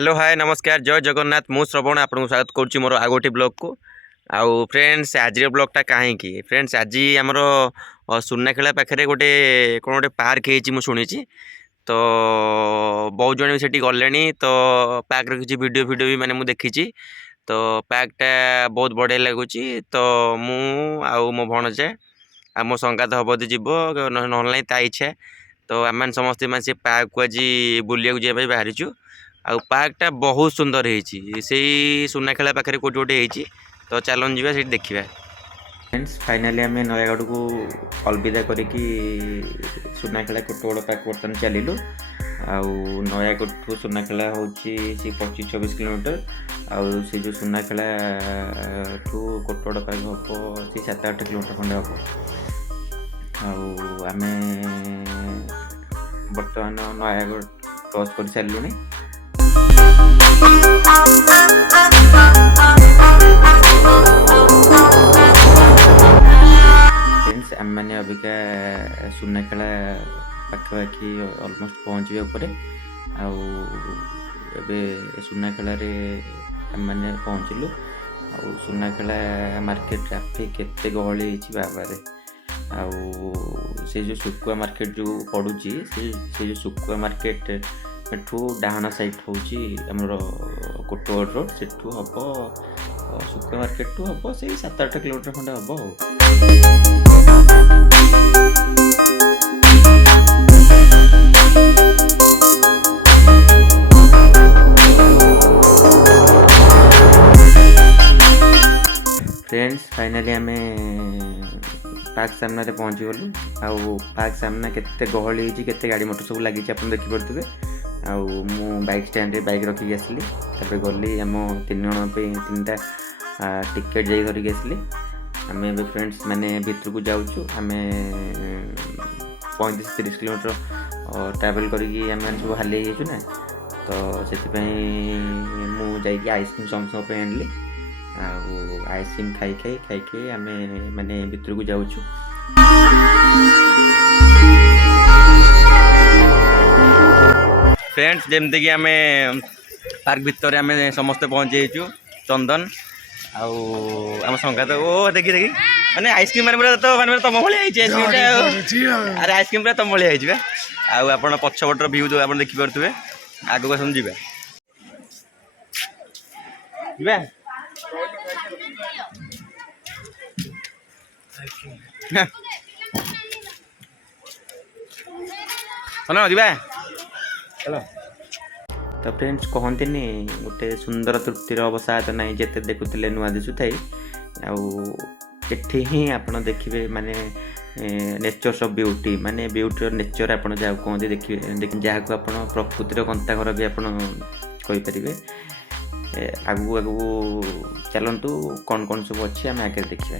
Hello hi नमस्कार जय जगन्नाथ मु श्रवण आपको स्वागत करुच्ची मोर आग गोटे ब्लॉग को आउ फ्रेंड्स आज ब्लॉगटा कहीं फ्रेंड्स आज आमर सुनाखेला पाखे गोटे कौन गोटे पार्क हो शुणी तो बहुत जन भी गले तो पार्क किसी वीडियो भी मैंने मुझे देखी तो पार्कटा बहुत बढ़िया लगुच तो मु आउ मो भणजे आ मो संगात हम जी जीव ना ता इच्छा तो आम समस्ते से पार्क को आज बुलिया जावाई बाहरीचु आ पार्कटा बहुत सुंदर है सुनाखेला पाखे कौट गोटे तो चलन जी देखा फ्रेंड्स फाइनाली आम नयागढ़ को अलविदा करके सुनाखेला कोटगड़ पार्क बर्तमान चलू आउ नयागढ़ ठू सुनाखेला हूँ 25-26 किलोमीटर आउ से जो सुनाखेला ठू कोटगड़ पार्क हम से 7-8 किलोमीटर खंडे हम आम बर्तमान नयागढ़ क्रॉस कर सारूँ फ्रेंड्स आम मैंने अबिका सुनाखेला पाखापाखि ऑलमोस्ट पहुँचे उपर सुनाखेला आम मैंने पहुँचलु आ सुनाखेला मार्केट ट्राफिक केते गहली बाबारे आउ से जो सुकुआ मार्केट जो पड़ुची से जो सुकुआ मार्केट ठू डाहाण साइड हूँ आमर कोटगड़ रोड से हम सुकुआ मार्केट ठू हम से 7-8 किलोमीटर खंडे हम फ्रेंड्स फाइनाली आम पार्क सामने पहुँची गलु आउ पार्क सामने केते गहली होती केते गाड़ी मोटर सब लगी आप देखिपे आउ मु बाइक स्टैंड रे बाइक रखिक आसली तापर गली आम 3 जन पे 3टा टिकेट जाई धरिक आसली आम ए फ्रेंड्स मैंने भितर को जाऊँ आम 35-30 किलोमीटर ट्रैवल करके आम सब हाली ना तो से मुझे आइसक्रीम समोसा पे आनली आइसक्रीम खाई आम मैंने भितर को जाऊँ फ्रेंड्स जमती कि आम पार्क भितर आम समस्ते पहुँची चंदन आम संगात ओ देखी मैंने आइसक्रीम मारे तो मैंने तुम भाई अरे आइसक्रीम पूरा तुम भाई आप पछपटर भ्यू जो आप देखिपे आगे आसन जा चलो तो फ्रेंड्स कहते गोटे सुंदर तृप्तिर अवसाद ना जिते देखुले नुआ दिशु थाई आठी ही आप देखिए माने नेचर्स ऑफ ब्यूटी माने ब्यूटी नेचर आप कहते देखिए जहाँ को आप प्रकृतिर कंताघर भी आपरे आगू आगू चलतु कौन कौन सब अच्छे आम आगे देखा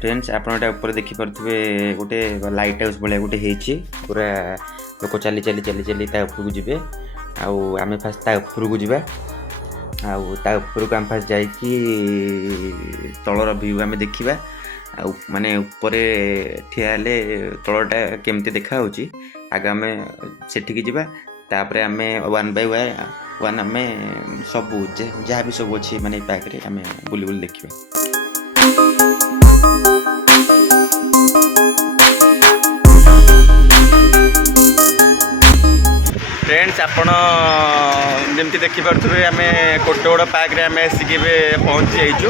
फ्रेंड्स आपटा ऊपर देखिपे गोटे लाइट हाउस भाया गोटे पूरा लोक चली चली चली चली उपरको जी आम फास्ट उपरको जा उपरको आम फास्ट जा तलर भ्यू आम देखा माने ऊपर ठिया तलटा केमती देखा आगे आम सेठिकी जा तापर आम 1 by 1 आम सबू जहाँ भी सब अच्छी माने पार्क आम बुली बुली देखा फ्रेंड्स आपण जमती देखिपे आम कोटगड़ पार्क रे आम आसिक पहुँची जाइचु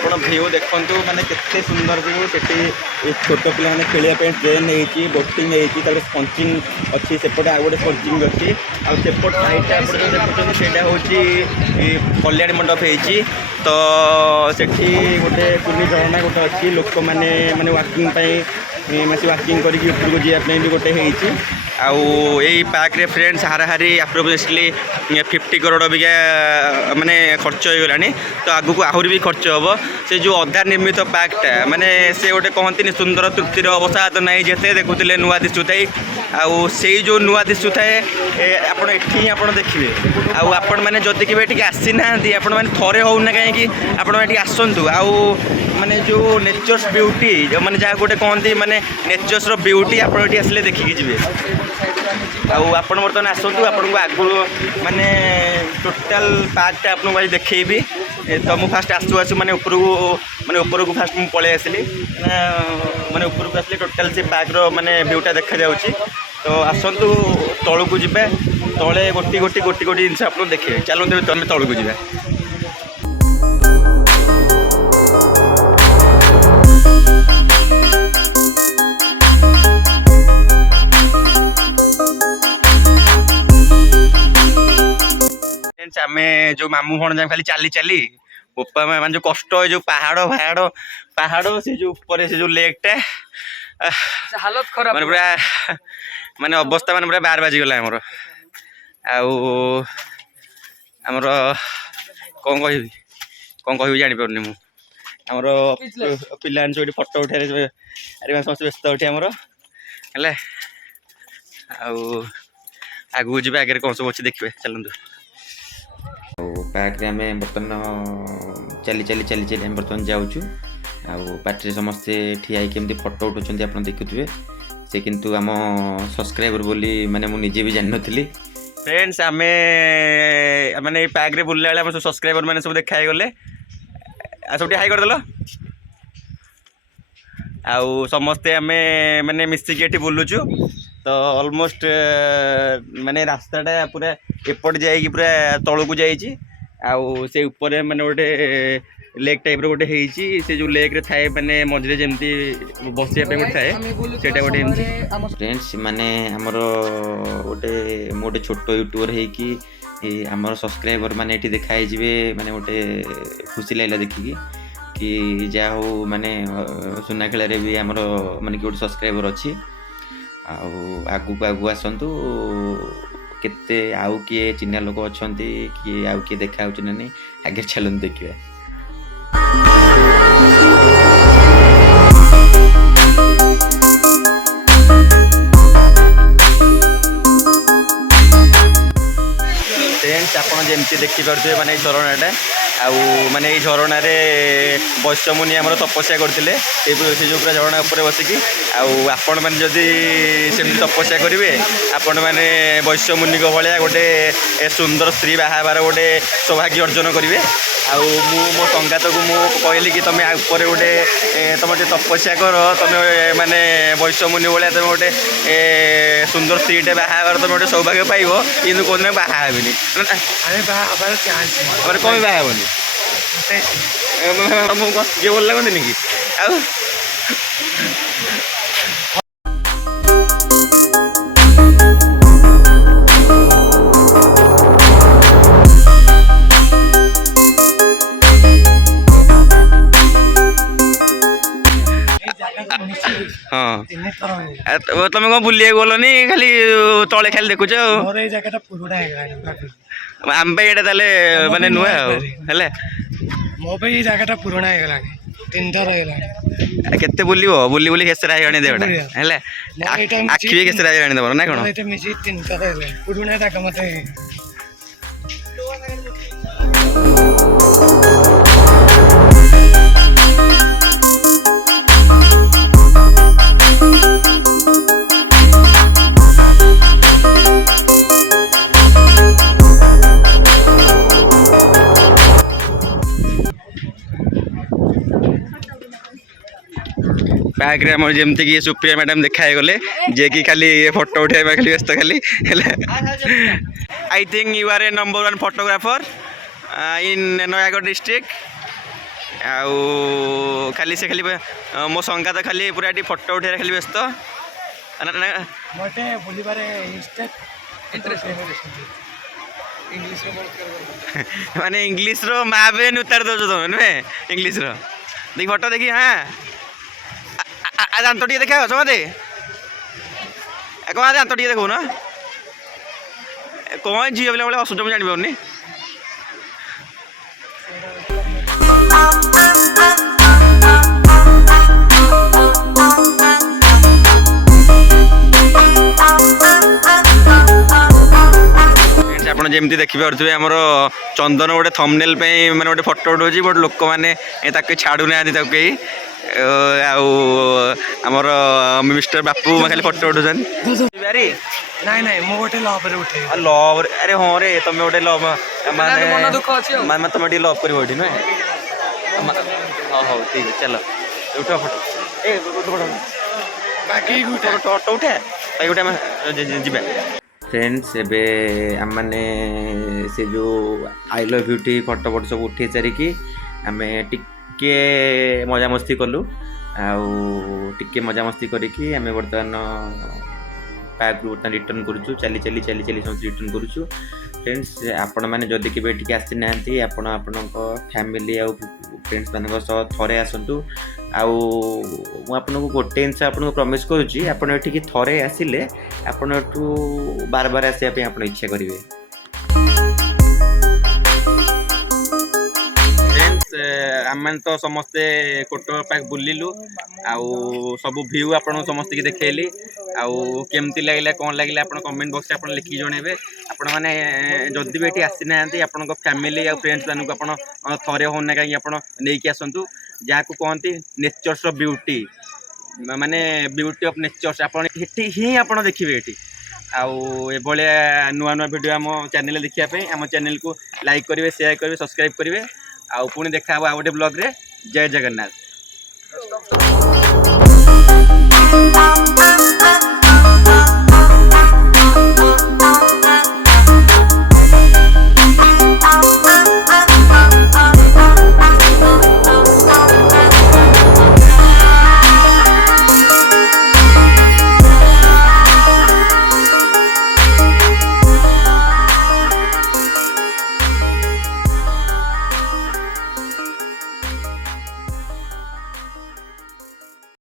आप भ्यू देखु माने केते सुंदर भ्यू से छोट पिला खेलने ट्रेन होती बोटिंग होती स्पंचिंग अच्छी सेपटे आउ गोटे स्पंचिंग अच्छी आउट साइड देखुं से हूँ कल्याणी मंडप होती तो सेठी गोटे पुली झरना गोटे अच्छी लोक मैंने वाकिंग वाकिंग करके उपरको जावाई भी गोटे आउ यही पार्क फ्रेंड्स हाराहारी अप्रोक्सीमेटली 50 करोड़ अबिका माने खर्च हो गलानी। तो आगु को आहरी भी खर्च हम से जो अधा निर्मित पार्कटा माने से गोटे कहती सुंदर तृप्तिर अवसाद नहीं जिते देखुले नुआ दिशु थाई आउ से जो नुआ दिशु थाए आप देखिए आपण मैंने जदि के आसी ना आपण मैंने थरे होना कहीं आपण आसतु आउ माने जो नेचर्स ब्यूटी माने जहाँ गोटे कहती माने नेचर्स ब्यूटी आपड़ी आसिले देखिकी जी आपण बर्तमान आसतु आपको आगु माने टोटाल पार्कटा आपको आज देखी तो मुझे फास्ट आसू आसू माने ऊपर को फास्ट मुझे पलि आसली माने ऊपर को आसली टोटाल से पार्क माने व्यूटा देखा जाऊँगी। तो आसतु तलू को जीवा तले गोटी गोटी गोटी गोटी जिन आप देखिए चलते तुम तलू को जीवा। आमे जो मामू भण जाए खाली चाली चाली ऊपर में मान जो कष्ट है जो पहाड़ पहाड़ पहाड़ से जो ऊपर से जो लेकटा हालत खराब माने पूरा माने अवस्था माने पूरा 12 बाजी गला हमर आमर कौन कह जानी पारनी मु आमर पिला जो फटो उठे अरे समस्त व्यस्त उठे आमर है आगू जी आगे कौन सब अच्छे देखिए चलते। पार्क आम बर्तमान चली चली चली चली आम बर्तमान जाऊँ पार्टी समस्ते ठिया होमती फटो उठाउछन्ती आप देखुए से किंतु आम सब्सक्राइबर बोली माने मु निजे भी जान नी। फ्रेंड्स आम माने पार्क रे बुलला बेले सब सब्सक्राइबर माने सब देखा गले सब हाई करदेल आउ समस्ते आम माने मिसिकी एठी बुलुचु। तो ऑलमोस्ट माने रास्ताटा पूरा एपट जाइए पूरा तलू को जाइए आउ से ऊपर माने गोटे लेक टाइप गोटे होती से जो लेक रे थाए माने मझे जमती बसिया पे गोटे थाए सेटा गोटे फ्रेंड्स माने हमर गोटे छोट यूट्यूबर है कि हमर सब्सक्राइबर माने एठी देखाई जिवे माने गोटे खुशी लागला देखिकी कि जा हो माने सुना खेल रे भी हमर माने कि गोटे सब्सक्राइबर अच्छी आगू आसतु केते आउ किए चिन्ह लोक अच्छा किए आउ किए देखा ना नहीं आगे चलते देखिए। फ्रेंड्स आप जमी देखिपे माने झरणाटा आने झरण वैश्य मुनि आम तपस्या करते से जो पूरा झरणा उपर बसिकी आपण मैंने जदि सेमती तपस्या करेंगे आपण मैंने वैश्य मुनि भाया गोटे सुंदर स्त्री बाहाबार गोटे सौभाग्य अर्जन करेंगे मो संगात को मुझे कहली कि तुम ऊपर गोटे तुम तपस्या कर तुम माने वैश्य मुनि भाया तुम गोटे सुंदर स्त्रीटे बाहाबार तुम गोटे सौभाग्य पाइब कि कौन बाहाबनी कौन बाहाबनी ये बोल लगनी कि हाँ तुम कौन बुलिया गलनी खाली तले खाली देखुच आम माने नुआ है मो पे जगह पुराना है 3 थर है केते बुलिवो बुली बुली केसरा हेगणी देवटा हेले आखि भी केसरा हेगणी देबो ना कोन एते मिसी 3 थर है पुराना जागा मते पार्क रे जमती कि सुप्रिया मैडम देखा गले जे कि खाली फोटो उठाइबा खाली व्यस्त खाली I think you are a number 1 photographer in Nayagarh district आउ खाली से खाली मो संगा तो खाली पूरा फोटो उठे खाली व्यस्त मते बोलिबारे इंटरेस्ट माने इंग्लिश रो माबे उतार दो तुम नुहे इंग्लिश रो देख फोटो देखी हाँ जानतो टे देखा समझे କ'ଣ ଦାନ୍ତ ଟିକେ ଦେଖାଉନ କ'ଣ ଝିଅ ପିଲା ଭଳିଆ ହସୁଛ ମୁଁ ଜାଣିପାରୁନି। ଆପଣ ଯେମିତି ଦେଖିପାରୁଥିବେ ଆମର ଚନ୍ଦନ ଗୋଟେ ଥମ୍ବନେଲ୍ ପାଇଁ ମାନେ ଗୋଟେ ଫଟୋ ଉଠାଉଛି ବଟ୍ ଲୋକମାନେ ତାକୁ ଛାଡ଼ୁନାହାନ୍ତି ତାକୁ କେହି ଆଉ ଆମର ମିଷ୍ଟର ବାପୁ ଖାଲି ଫଟୋ ଉଠାଉଛନ୍ତି। ନାଇଁ ନାଇଁ ମୁଁ ଗୋଟେ ଲଭରେ ଉଠେଇବି। ଲଭ୍ ଆରେ ହଁ ରେ ତମେ ଗୋଟେ ଲଭ୍ ମାନେ ମାନେ ତମେ ଟିକେ ଲଭ୍ କରିବ ଏଠି ନୁହେଁ? ହଉ ହଉ ଠିକ୍ ଅଛି ଚାଲ ଉଠ ଫଟୋ ଅଟୋ ଉଠା ବାକି ଗୋଟେ ଆମେ ଯିବା। फ्रेंड्स एबे आम मैंने से जो आई लव ब्यूटी फटो फट सब उठे सारिकी आम टिके मजा मस्ती कलु आके मजा मस्ती करिकी आम बर्तमान पार्क बर्तमान रिटर्न करुचु चली चली चली चली समस्त रिटर्न करुचु। फ्रेंड्स आपण मैंने जदि केबे टिके आसी नांती आपण आपनक फैमिली आ फ्रेंड्स मानक सह थरे आसंतु आउ मु आपनको गोटे जिनस आपको प्रमिस करुच्ची आपण एठिकी थरे आसिले आपण एठू बार बार आसिया पे आपण इच्छा करिवे। आम तो समस्ते कोटो पार्क बुलिलु आउ सब व्यू आपन समस्त की देखैली आउ केमती लागला कौन लागला आपन कमेंट बॉक्स आपन लिखि जणेबे। आपण माने जदि भी एठी आसी नांती आपन फैमिली आ फ्रेंड्स मानक आपन थरे होना कहीं आपन नेकी आसंतु जाको कहती नेचर्स ऑफ ब्यूटी माने ब्यूटी ऑफ नेचर्स आपन एठी ही आपन देखिबे एठी आउ एभलिया नुआ नुआ वीडियो आम चैनल देखिया पे आम चैनल को लाइक करेंगे शेयर करेंगे सब्सक्राइब करेंगे आउ पुणी देखा आ गोटे ब्लॉग रे। जय जगन्नाथ।